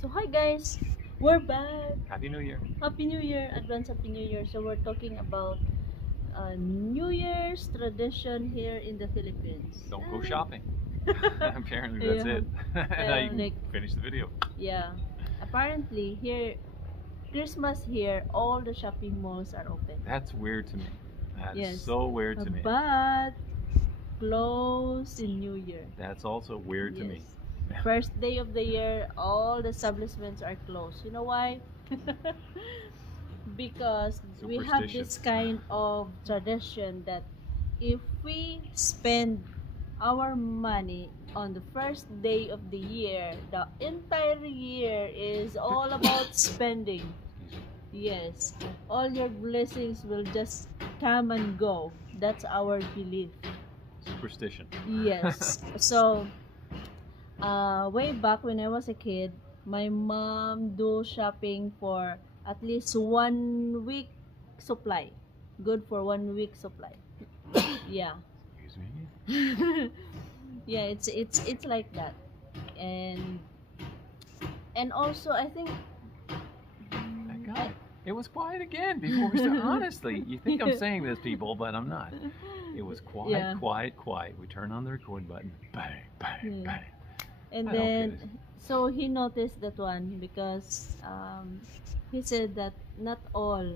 So hi guys, we're back. Happy New Year. Happy New Year, advance Happy New Year. So we're talking about New Year's tradition here in the Philippines. Don't go shopping. Apparently that's Yeah. it. Now you can like finish the video. yeah, apparently here Christmas here, all the shopping malls are open. That's weird to me. That is Yes. so weird to me. But closed in New Year. That's also weird to me. Yes. First day of the year, all the establishments are closed. You know why? Because we have Superstition. this kind of tradition that if we spend our money on the first day of the year, the entire year is all about spending. Yes, all your blessings will just come and go. That's our belief. Superstition. Yes. So, way back when I was a kid, my mom do shopping for at least 1 week supply. Good for 1 week supply. Yeah. Excuse me. Yeah, it's like that. And also I think Thank God. It was quiet again before we started. Honestly, you think I'm saying this, people, but I'm not. It was quiet, Yeah. quiet. We turn on the record button. Bang, bang, Yeah. bang. And I don't then get it. so he noticed that one because he said that not all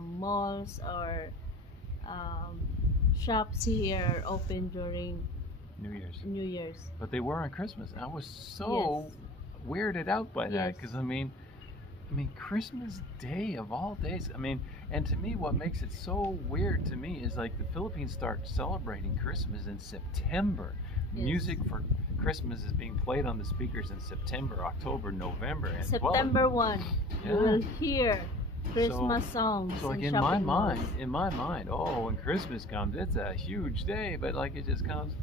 malls or um, shops here are open during New Year's. New Year's. But they were on Christmas. I was so weirded out by that Yes. because I mean, Christmas Day of all days. And to me, what makes it so weird to me is like the Philippines start celebrating Christmas in September. Yes. Music for Christmas is being played on the speakers in September, October, November, and September 1, you Yeah. will hear Christmas songs. So like in in my shopping malls. mind, oh, when Christmas comes, it's a huge day, but like it just comes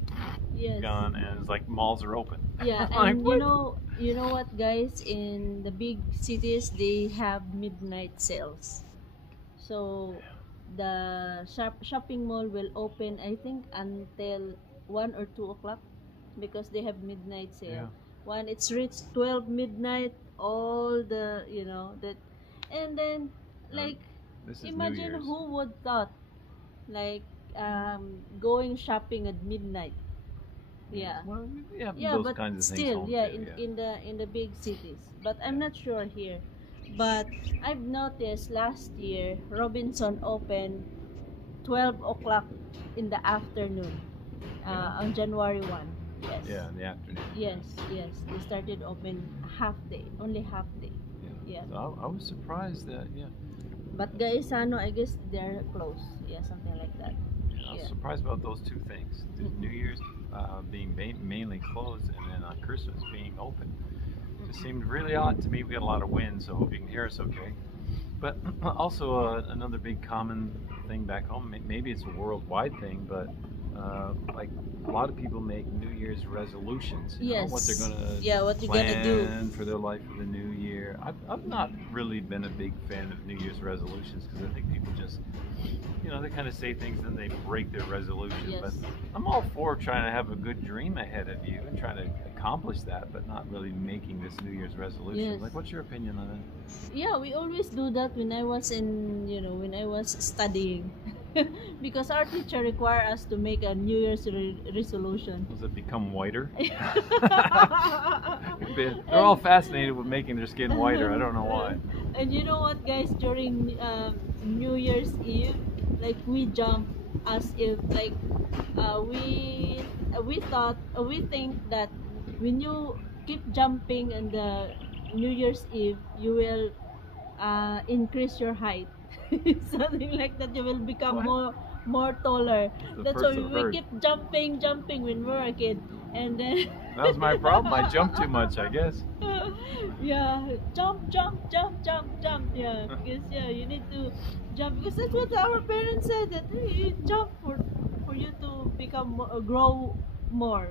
Yes. gone, and it's like malls are open. Yeah, Like, and what? you know what, guys? In the big cities, they have midnight sales. So the shopping mall will open, I think, until 1 or 2 o'clock because they have midnight sale. Yeah. When it's reached 12 midnight, all the that, and then like This is New imagine Year's. who would thought like going shopping at midnight. Yeah. Well, yeah, Yeah, those but kinds of still, things. yeah, home too, in the big cities. But I'm not sure here. But I've noticed last year Robinson opened 12 o'clock in the afternoon on January 1. Yes. Yeah, in the afternoon. Yes, yes. They started open half day, only half day. Yeah. So I was surprised that, But Gaisano, I guess they're close. Yeah, something like that. I was Yeah. surprised about those two things. The New Year's being mainly closed, and then on Christmas being open. It seemed really odd to me. We got a lot of wind, so hope you can hear us okay. But also another big common thing back home, maybe it's a worldwide thing, but like a lot of people make New Year's resolutions. You know, what they're Yes. gonna Yeah, what you're gonna do. plan for their life for the new year. I've not really been a big fan of New Year's resolutions because I think people just, they kind of say things and they break their resolution. Yes. But I'm all for trying to have a good dream ahead of you and trying to accomplish that, but not really making this New Year's resolution. Yes. Like, what's your opinion on that? Yeah, we always do that when I was when I was studying. Because our teacher require us to make a New Year's resolution. Does it become whiter? They're all fascinated with making their skin whiter. I don't know why. And you know what, guys? During New Year's Eve, like we jump as if like we think that when you keep jumping in the New Year's Eve, you will increase your height. Something like that. You will become What? more taller. The That's first why I've we heard. keep jumping when we were a kid, and then That was my problem. I jumped too much, I guess. yeah, jump. Yeah, because you need to jump because that's what our parents said that you jump for you to become grow more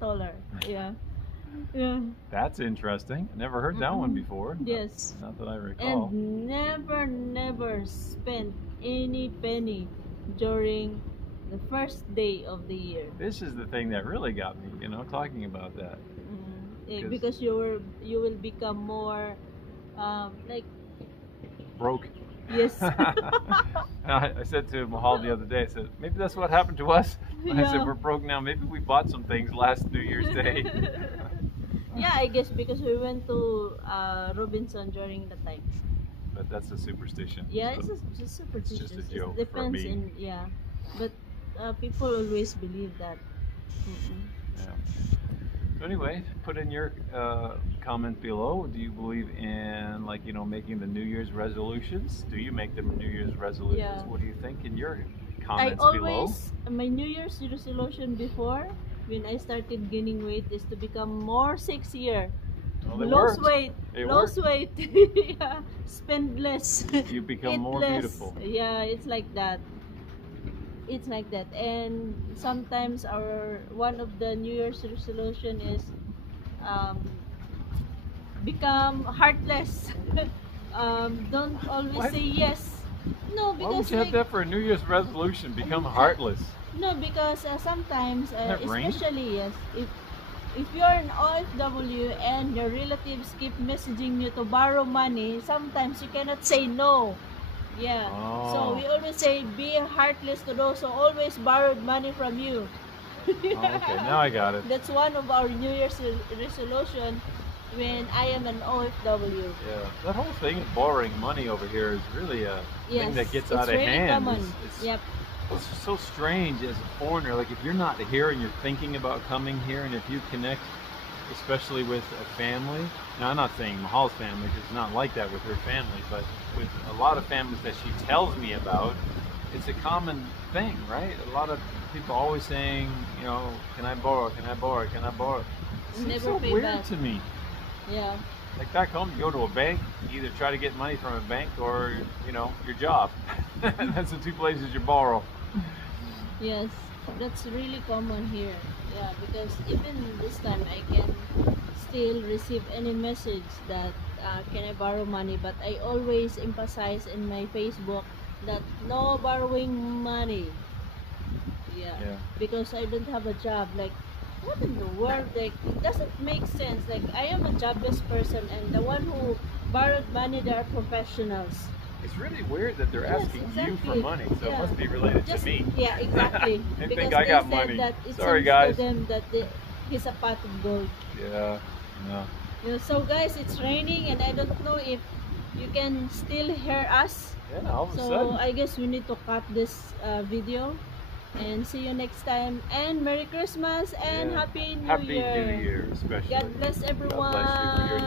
taller. Yeah. Yeah. That's interesting. Never heard that one before. Yes. Not that I recall. And never spend any penny during the first day of the year. This is the thing that really got me, talking about that. because you will become more like broke. yes. I said to Mahal the other day, I said, maybe that's what happened to us. I said, Yeah. we're broke now. Maybe we bought some things last New Year's Day. Yeah, I guess because we went to Robinson during the time. But that's a superstition. Yeah, so it's just superstitious. just a joke It for depends me. in yeah, but people always believe that. Mm-mm. Yeah. So anyway, put in your comment below. Do you believe in making the New Year's resolutions? Do you make them New Year's resolutions? Yeah. What do you think in your I comments below? always my New Year's resolution before when I started gaining weight is to become more sexier. Well, it Lose worked. weight. It Lose worked. weight. Yeah. Spend less. You become Eat more less. beautiful. Yeah, it's like that. It's like that. And sometimes our one of the New Year's resolution is um, become heartless. Don't always What? say yes. No, Why would because you have like, that for a New Year's resolution? Become heartless. no, because sometimes, That rain? especially yes, if you're an OFW and your relatives keep messaging you to borrow money, sometimes you cannot say no. Yeah. So Oh. we always say be heartless to those who always borrowed money from you. Oh, okay, now I got it. That's one of our New Year's resolution when I am an OFW. Yeah, that whole thing of borrowing money over here is really a Yes, thing that gets it's out of really hand. common. It's Yep. It's so strange as a foreigner. Like if you're not here and you're thinking about coming here, and if you connect, especially with a family. Now I'm not saying Mahal's family because it's not like that with her family, but with a lot of families that she tells me about, it's a common thing, right? A lot of people always saying, can I borrow? Can I borrow? Can I borrow? It seems Never so pay weird back. to me. Yeah. Like back home, you go to a bank, you either try to get money from a bank or, your job. That's the two places you borrow. Yes, that's really common here. Yeah, because even this time I can still receive any message that can I borrow money, but I always emphasize in my Facebook that no borrowing money. Yeah, Yeah. because I don't have a job. Like, what in the world? Like, it doesn't make sense. Like, I am a jobless person, and the one who borrowed money, they are professionals. It's really weird that they're Yes, asking you for exactly. money, so it Yeah. must be related Just to me. yeah, exactly. They Because think I they got said money. that it Sorry, seems guys. to them that he's a pot of gold. Yeah, no. So guys, it's raining and I don't know if you can still hear us. Yeah, all of a So sudden. I guess we need to cut this video. And see you next time. And Merry Christmas and Yeah. Happy New Happy Year. New Year, especially. God bless everyone. God bless you for your